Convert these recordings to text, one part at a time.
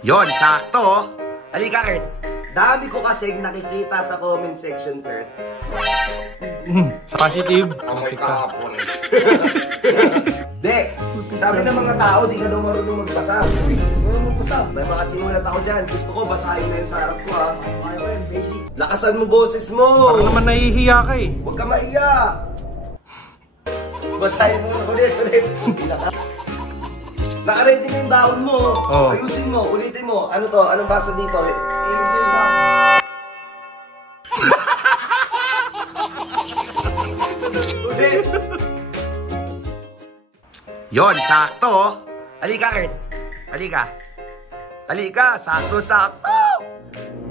Yon, sakto. Halika, Kurt. Dami ko kasing nakikita sa comment section, Kurt. Sa positive. Amoy kahapon. Dek, sabi ng mga tao, di ka daw marunong magbasa. Uy, marunong magbasa. May mga sinulat ako dyan. Gusto ko, basahin mo yun sa harap ko, ha. Kaya ko yan, basic. Lakasan mo boses mo. Parang naman nahihiya ka eh. Huwag ka maiya. Basahin mo ulit. Nakaready na yung baon mo. Oh. Ayusin mo, ulitin mo. Ano to? Anong basa dito? AJ lang. Ulit. Yon, sakto. Halika, Kurt. Halika, sakto.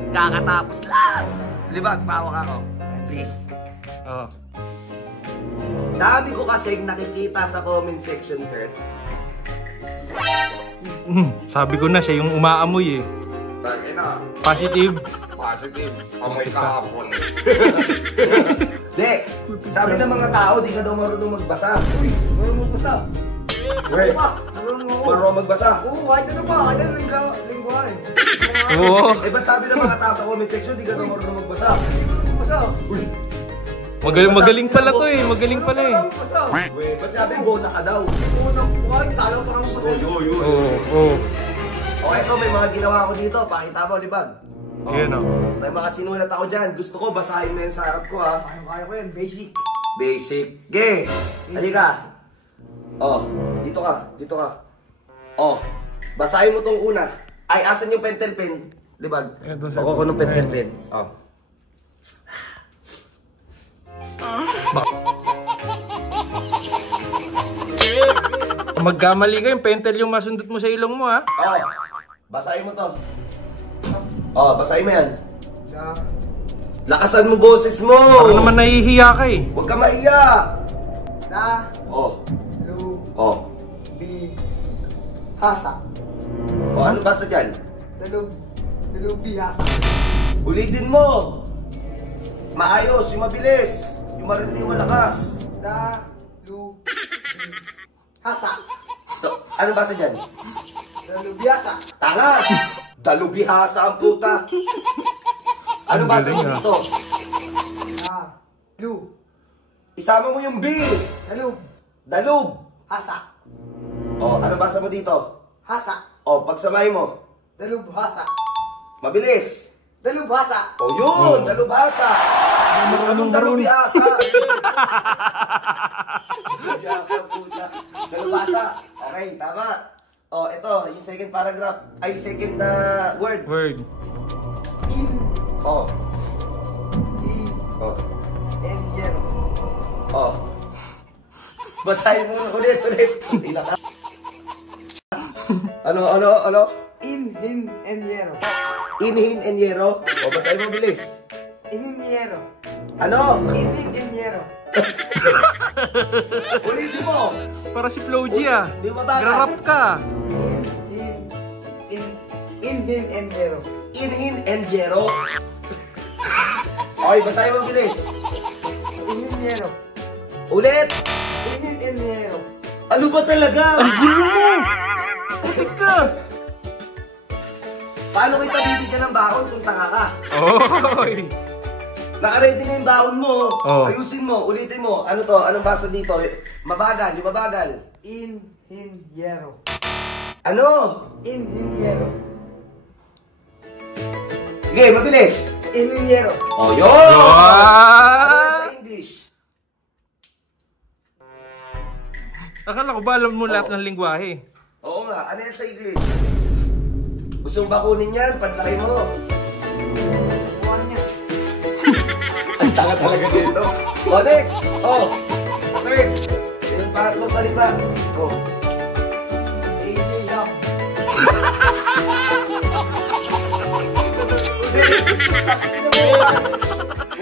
Kakatapos lang. Libag, pawak ako. Please. Oh. Dami ko kasing nakikita sa comment section, Kurt. Sabi ko na siya yung umaamoy eh. Tagay na. Positive. Amoy kahapon. Dek, sabi ng mga tao, di ka daw marunong magbasa. Uy, marunong magbasa. Uy, marunong magbasa. Oo, kahit ano pa, kahit ano lingwa eh. Oo. Eh, ba't sabi ng mga tao sa comment section, di ka daw marunong magbasa? Hindi ko magbasa. Uy, Magaling pala to eh. Magaling pala eh. Uy, ba't sabi bona ka daw? Bona, kahit talaw pa ng magbasa. Oo. Okay, ito, may mga ginawa ko dito. Pakita mo, libag. Yan o. May mga sinulat ako dyan. Gusto ko, basahin mo yun sa harap ko, ha. Kaya ko yan, basic. Ge! Halika. Oh, dito ka. Oh, basahin mo tong una. Ay, asan yung pentel pen? Libag. Ako ko ng pentel pen. Oh. Magkamali ka yung pentel yung masundot mo sa ilong mo ha. Oh, basahin mo to. Oh, basahin mo yan. Lakasan mo boses mo. Parang naman nahihiya ka eh. Huwag ka maiya. Hasa. Oh, ano basa dyan? Bihasa. Ulitin mo. Maayos, yung mabilis. Yung marinig, yung malakas. Hasa. So, ano basa dyan? Bihasa. Tanga! Dalubihasa ang puta. Ano basa mo dito? Isama mo yung B. Dalub. Hasa. Oh, ano basa mo dito? Hasa. Oh, pagsamahin mo. Hasa. Mabilis. Hasa. Oh, yun! Dalubhasa. Anong dalubihasa? Dalubihasa, puta. Dalubhasa. Okay, tama. Oh, ito, yung second paragraph. Ay, second na word. Oh. Oh. Oh. Basahin mo ulit. Tila ka. Ano? Inhin and yero. O, basahin mo bilis. Ininiero. Ano? Ininiero. Ulitin mo. Para si Flo G ah. Di ba baga? Gra-rap ka. Inhin and yero. Inhin and yero. Okay, basahin mo bilis. Ininiero. Ulit. Inhin and yero. Ano ba talaga? Ang gulo mo. Teka. Paano kita bibigyan ng baon kung tanga ka? Oy. Nakaready na yung baon mo. Oh. Ayusin mo, ulitin mo. Ano to? Anong basa dito? Mabagal, yung mabagal. Inhiniyero. Ano? Inhiniyero. Sige, mabilis. Inhiniyero. Oh, yun! Ano yan sa English? Akala ko ba alam mo lahat ng lingwahe? Oo nga, ano yan sa English? Gusto mong bakunin yan, paglaki mo. Subuhan niya. Ang tanga talaga dito. O, next! Oh, third. Yung pangatlong salita. Oh. AJ Young.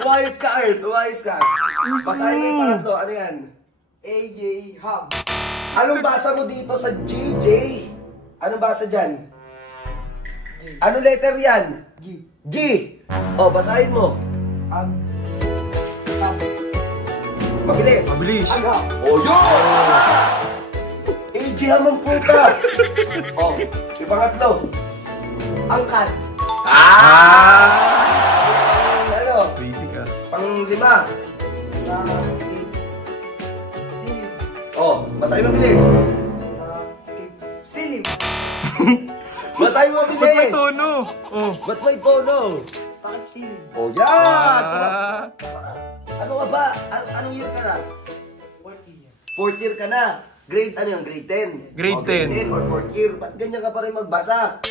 Umayos ka, Art. Umayos ka. Basahin mo yung pangatlo. Ano yan? AJ Ham. Anong basa mo dito sa GJ? Anong basa dyan? Anong letter yan? G. G. O, basahin mo. Ag. Ham. Mabilis. Mabilis. Aga. O, yun! AJ ang puta. O, yung pangatlo. Angkat. Ano? Basic ah. Pang-5. Silip. Oh, basahin mo bilis. Silip. Basahin mo Ba't may bilis. tono? Oh. Ba't may tono? Takip silip. Oh, yan! Ah. Ano ka ba? Anong year ka na? 14. Fourth year ka na. Grade ano yun? Grade 10? Grade 10. Or fourth year. Ba't ganyan ka pa rin magbasa?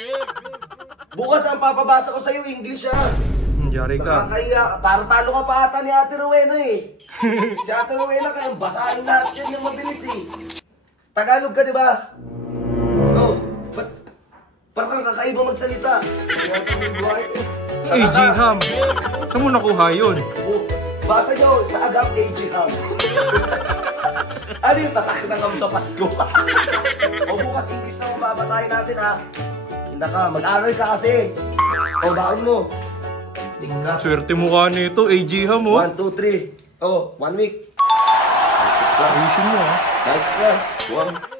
Bukas ang papabasa ko sa'yo, English ha. Yari ka. Nakakaya, para talo ka pa ata ni Ate Rowena eh. Si Ate Rowena kaya basahin lahat yan yung mabilis eh. Tagalog ka, di ba? Oh, ba't parang kang kakaiba magsalita? AJ Ham. Saan mo nakuha yun? Oh, basa nyo sa Agap AJ Ham. Ano yung tatak na kami sa Pasko? O bukas English na mababasahin natin ha. Hinda ka, mag-aral ka kasi. O baon mo. Tingka. Swerte mo ka nito, AJ Ham oh. 1, 2, 3. Oh, 1 week. Ayusin mo ah. Nice one. 1.